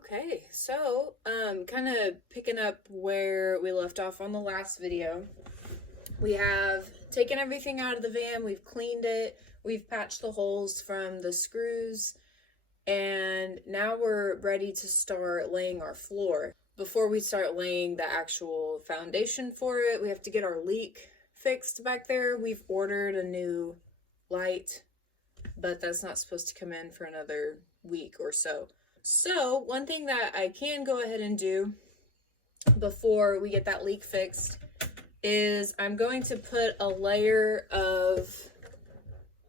Okay, so kind of picking up where we left off on the last video. We have taken everything out of the van, we've cleaned it, we've patched the holes from the screws, and now we're ready to start laying our floor. Before we start laying the actual foundation for it, we have to get our leak fixed back there. We've ordered a new light, but that's not supposed to come in for another week or so. So one thing that I can go ahead and do before we get that leak fixed is I'm going to put a layer of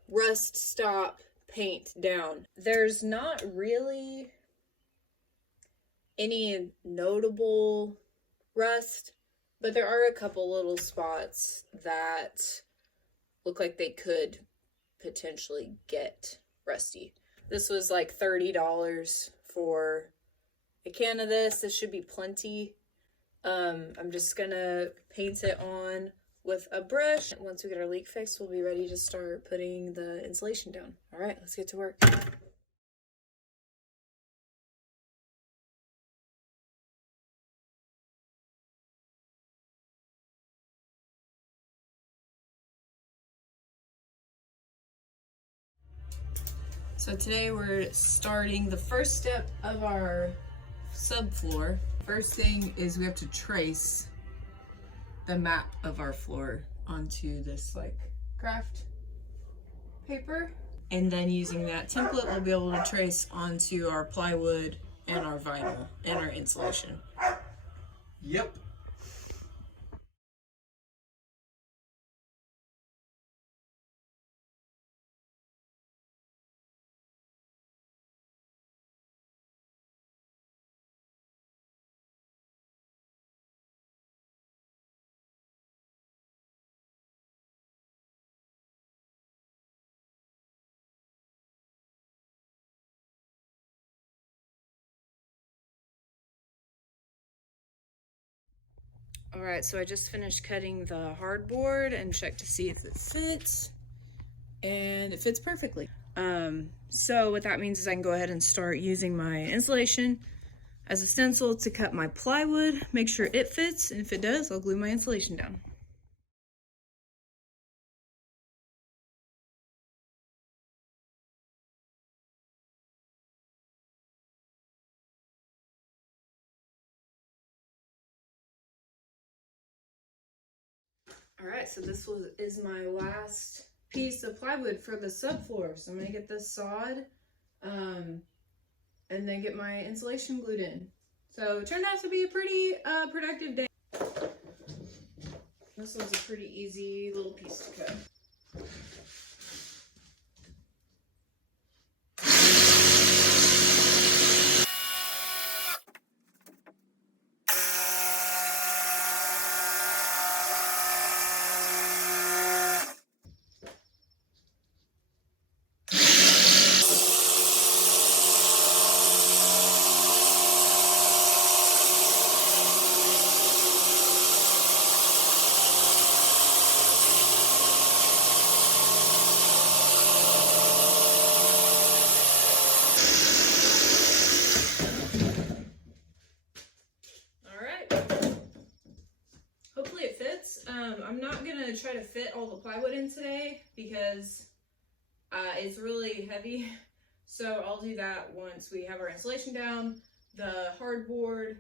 rust stop paint down. There's not really any notable rust, but there are a couple little spots that look like they could potentially get rusty. This was like $30 for a can of this. This should be plenty. I'm just gonna paint it on with a brush. Once we get our leak fixed, we'll be ready to start putting the insulation down. All right, let's get to work. So today we're starting the first step of our subfloor. First thing is we have to trace the map of our floor onto this like craft paper. And then using that template, we'll be able to trace onto our plywood and our vinyl and our insulation. Yep. All right, so I just finished cutting the hardboard and checked to see if it fits, and it fits perfectly. So what that means is I can go ahead and start using my insulation as a stencil to cut my plywood, make sure it fits, and if it does, I'll glue my insulation down. All right, so this is my last piece of plywood for the subfloor. So I'm gonna get this sawed and then get my insulation glued in. So it turned out to be a pretty productive day. This was a pretty easy little piece to cut. I'm not gonna try to fit all the plywood in today because it's really heavy. So I'll do that once we have our insulation down, the hardboard,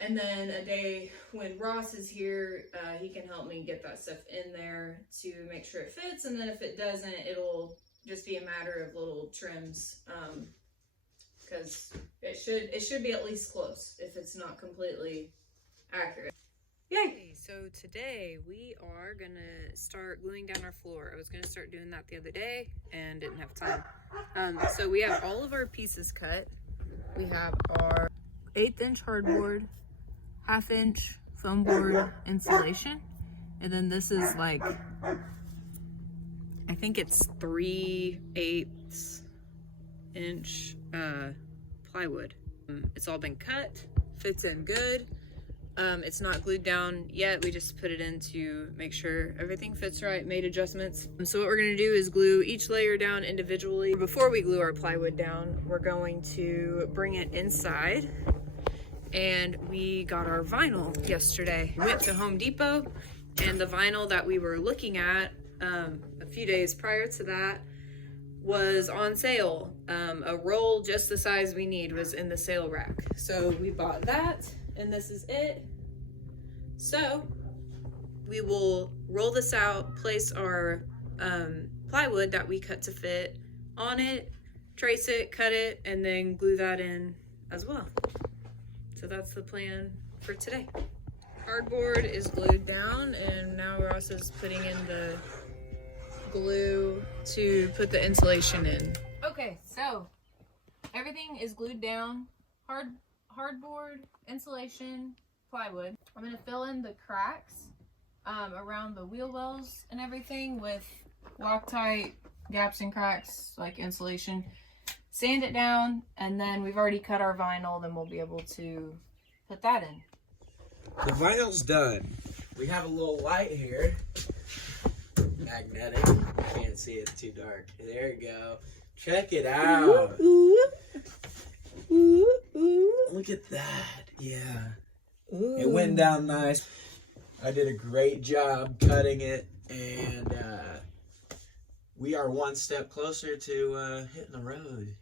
and then a day when Ross is here, he can help me get that stuff in there to make sure it fits. And then if it doesn't, it'll just be a matter of little trims, because it should be at least close if it's not completely accurate. Yay! So today we are gonna start gluing down our floor. I was gonna start doing that the other day and didn't have time. So we have all of our pieces cut. We have our 1/8 inch hardboard, 1/2 inch foam board insulation, and then this is like, I think it's 3/8 inch plywood. It's all been cut, fits in good. It's not glued down yet. We just put it in to make sure everything fits right, made adjustments. So what we're gonna do is glue each layer down individually. Before we glue our plywood down, we're going to bring it inside. And we got our vinyl yesterday. We went to Home Depot, and the vinyl that we were looking at a few days prior to that was on sale. A roll just the size we need was in the sale rack. So we bought that, and this is it. So we will roll this out, place our plywood that we cut to fit on it, trace it, cut it, and then glue that in as well. So that's the plan for today. Cardboard is glued down, and now we're also just putting in the glue to put the insulation in. Okay, so everything is glued down. Hardboard, insulation, plywood. I'm gonna fill in the cracks around the wheel wells and everything with Loctite, gaps and cracks, like insulation. Sand it down, and then we've already cut our vinyl, then we'll be able to put that in. The vinyl's done. We have a little light here. Magnetic. Can't see it too dark. There you go. Check it out. Look at that. Yeah. It went down nice. I did a great job cutting it, and we are one step closer to hitting the road.